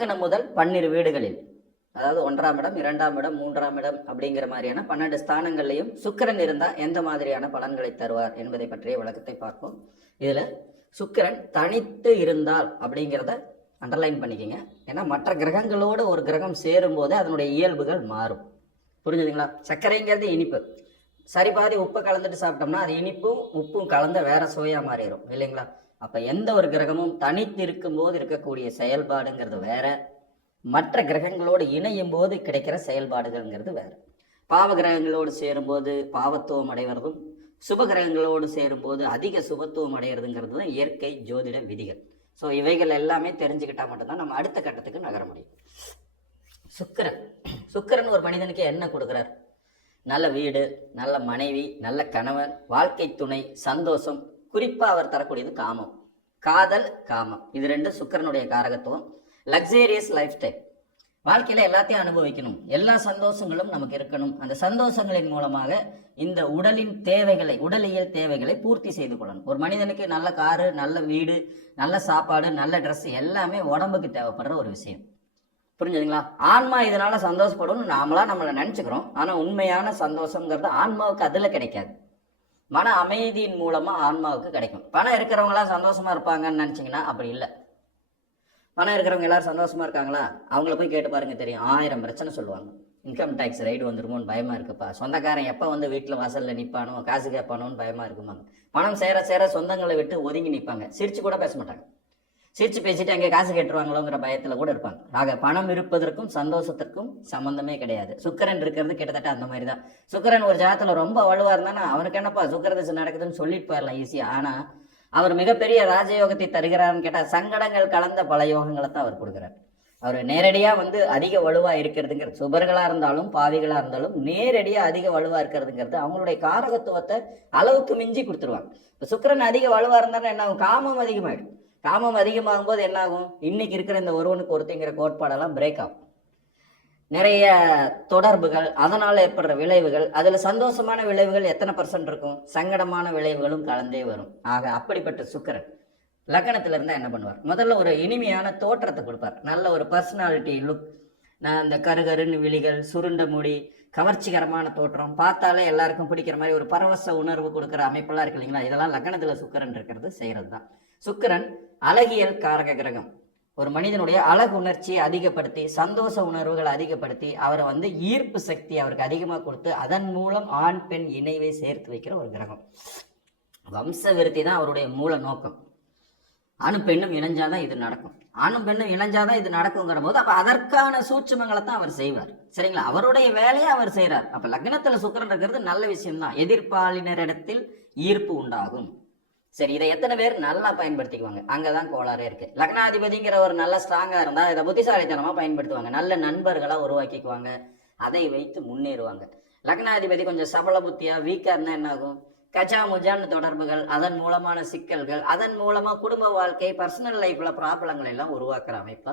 லக்னம் முதல் பன்னிரு வீடுகளில். அதாவது ஒன்றாம் இடம் இரண்டாம் இடம் மூன்றாம் இடம் அப்படிங்கிற மாதிரியான பன்னெண்டு ஸ்தானங்கள்லையும் சுக்கிரன் இருந்தால் எந்த மாதிரியான பலன்களை தருவார் என்பதை பற்றிய விளக்கத்தை பார்ப்போம். இதில் சுக்கிரன் தனித்து இருந்தால் அப்படிங்கிறத அண்டர்லைன் பண்ணிக்கங்க. ஏன்னா மற்ற கிரகங்களோடு ஒரு கிரகம் சேரும்போது அதனுடைய இயல்புகள் மாறும். புரிஞ்சுதுங்களா? சர்க்கரைங்கிறது இனிப்பு. சரி பாதி உப்பை கலந்துட்டு சாப்பிட்டோம்னா அது இனிப்பும் உப்பும் கலந்த வேற சுவையாக மாறிடும் இல்லைங்களா? அப்போ எந்த ஒரு கிரகமும் தனித்து இருக்கும்போது இருக்கக்கூடிய செயல்பாடுங்கிறது வேற. மற்ற கிரகங்களோடு இணையும் போது கிடைக்கிற செயல்பாடுகள்ங்கிறது வேற. பாவ கிரகங்களோடு சேரும்போது பாவத்துவம் அடைவதும் சுப கிரகங்களோடு சேரும்போது அதிக சுபத்துவம் அடைகிறதுங்கிறது தான் இயற்கை ஜோதிட விதிகள். ஸோ இவைகள் எல்லாமே தெரிஞ்சுக்கிட்டால் மட்டும்தான் நம்ம அடுத்த கட்டத்துக்கு நகர முடியும். சுக்கிரன். சுக்கிரன் ஒரு மனிதனுக்கு என்ன கொடுக்குறார்? நல்ல வீடு நல்ல மனைவி நல்ல கணவன் வாழ்க்கை துணை சந்தோஷம் குறிப்பாக அவர் தரக்கூடியது காமம். காதல் காமம். இது ரெண்டும் சுக்கரனுடைய காரகத்துவம். லக்ஸேரியஸ் லைஃப் ஸ்டைல் வாழ்க்கையில் எல்லாத்தையும் அனுபவிக்கணும். எல்லா சந்தோஷங்களும் நமக்கு இருக்கணும். அந்த சந்தோஷங்களின் மூலமாக இந்த உடலின் தேவைகளை உடலியல் தேவைகளை பூர்த்தி செய்து கொள்ளணும். ஒரு மனிதனுக்கு நல்ல காரு நல்ல வீடு நல்ல சாப்பாடு நல்ல ட்ரெஸ் எல்லாமே உடம்புக்கு தேவைப்படுற ஒரு விஷயம். புரிஞ்சுதுங்களா? ஆன்மா இதனால சந்தோஷப்படும் நாமளா நம்மளை நினச்சிக்கிறோம். ஆனால் உண்மையான சந்தோஷங்கிறது ஆன்மாவுக்கு அதில் கிடைக்காது. மன அமைதியின் மூலமா ஆன்மாவுக்கு கிடைக்கும். பணம் இருக்கிறவங்களாம் சந்தோஷமா இருப்பாங்கன்னு நினச்சிங்கன்னா அப்படி இல்லை. பணம் இருக்கிறவங்க எல்லாரும் சந்தோஷமா இருக்காங்களா? அவங்கள போய் கேட்டு பாருங்க தெரியும். ஆயிரம் பிரச்சனை சொல்லுவாங்க. இன்கம் டேக்ஸ் ரைடு வந்துருமோன்னு பயமா இருக்குப்பா. சொந்தக்காரன் எப்போ வந்து வீட்டில் வாசலில் நிற்பானோ காசு கேட்பானோன்னு பயமா இருக்குமாங்க பணம் சேர சேர சொந்தங்களை விட்டு ஒதுங்கி நிற்பாங்க சிரிச்சு கூட பேச மாட்டாங்க. சிரிச்சு பேசிட்டு அங்கே காசு கேட்டுருவாங்களோங்கிற பயத்தில் கூட இருப்பாங்க. ஆக பணம் இருப்பதற்கும் சந்தோஷத்திற்கும் சம்மந்தமே கிடையாது. சுக்கரன் இருக்கிறது கிட்டத்தட்ட அந்த மாதிரி தான் சுக்கரன் ஒரு ஜாதத்தில் ரொம்ப வலுவாக இருந்தானா அவனுக்கு என்னப்பா சுக்கரதசை நடக்குதுன்னு சொல்லிட்டு போயிடலாம் ஈஸியாக ஆனால் அவர் மிகப்பெரிய ராஜயோகத்தை தருகிறார்னு கேட்டால் சங்கடங்கள் கலந்த பல யோகங்களை தான் அவர் கொடுக்குறார். அவர் நேரடியாக வந்து அதிக வலுவாக இருக்கிறதுங்கிறது சுபர்களாக இருந்தாலும் பாவிகளாக இருந்தாலும் நேரடியாக அதிக வலுவாக இருக்கிறதுங்கிறது அவங்களுடைய காரகத்துவத்தை அளவுக்கு மிஞ்சி கொடுத்துருவாங்க. இப்போ சுக்கரன் அதிக வலுவாக இருந்தாலும் என்ன காமம் அதிகமாயிடும். காமம் அதிகமாகும் போது என்னாகும்? இன்னைக்கு இருக்கிற இந்த ஒருவனுக்கு ஒருத்தங்கிற கோட்பாடெல்லாம் பிரேக் ஆகும். நிறைய தொடர்புகள் அதனால் ஏற்படுற விளைவுகள் அதில் சந்தோஷமான விளைவுகள் எத்தனை பர்சன்ட் இருக்கும்? சங்கடமான விளைவுகளும் கலந்தே வரும். ஆக அப்படிப்பட்ட சுக்கரன் லக்கணத்துல இருந்தால் என்ன பண்ணுவார்? முதல்ல ஒரு இனிமையான தோற்றத்தை கொடுப்பார். நல்ல ஒரு பர்சனாலிட்டி லுக் அந்த கருகருன்னு விழிகள் சுருண்ட முடி கவர்ச்சிகரமான தோற்றம் பார்த்தாலே எல்லாருக்கும் பிடிக்கிற மாதிரி ஒரு பரவச உணர்வு கொடுக்குற அமைப்பெல்லாம் இருக்கு இல்லைங்களா? இதெல்லாம் லக்னத்தில் சுக்கரன் இருக்கிறது செய்கிறது தான் சுக்கரன் அழகியல் காரக கிரகம். ஒரு மனிதனுடைய அழகு உணர்ச்சியை அதிகப்படுத்தி சந்தோஷ உணர்வுகளை அதிகப்படுத்தி அவரை வந்து ஈர்ப்பு சக்தி அவருக்கு அதிகமாக கொடுத்து அதன் மூலம் ஆண் பெண் இணைவை சேர்த்து வைக்கிற ஒரு கிரகம். வம்ச விருத்தி தான் அவருடைய மூல நோக்கம். ஆணும் பெண்ணும் இணைஞ்சாதான் இது நடக்கும். ஆணும் பெண்ணும் இணைஞ்சாதான் இது நடக்குங்கிற போது அப்ப அதற்கான சூட்சுமங்களை தான் அவர் செய்வார். சரிங்களா? அவருடைய வேலையை அவர் செய்கிறார் அப்ப லக்னத்துல சுக்கிரன் இருக்கிறது நல்ல விஷயம்தான். எதிர்பாலினரிடத்தில் எதிர்ப்பாளினரிடத்தில் ஈர்ப்பு உண்டாகும். சரி இதை எத்தனை பேர் நல்லா பயன்படுத்திக்குவாங்க? அங்கதான் கோளாறே இருக்கு. லக்னாதிபதிங்கிற ஒரு நல்ல ஸ்ட்ராங்கா இருந்தா இதை புத்திசாலித்தனமா பயன்படுத்துவாங்க. நல்ல நண்பர்களா உருவாக்கிக்குவாங்க. அதை வைத்து முன்னேறுவாங்க. லக்னாதிபதி கொஞ்சம் சபல புத்தியா வீக்கா இருந்தா என்ன ஆகும் கஜா முஜான் தொடர்புகள் அதன் மூலமான சிக்கல்கள் அதன் மூலமா குடும்ப வாழ்க்கை பர்சனல் லைஃப்ல ப்ராப்ளங்கள் எல்லாம் உருவாக்குற அமைப்பா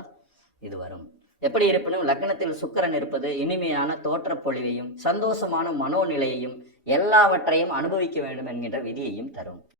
இது வரும். எப்படி இருப்பினும் லக்னத்தில் சுக்கரன் இருப்பது இனிமையான தோற்றப் பொழிவையும் சந்தோஷமான மனோநிலையையும் எல்லாவற்றையும் அனுபவிக்க வேண்டும் என்கின்ற விதியையும் தரும்.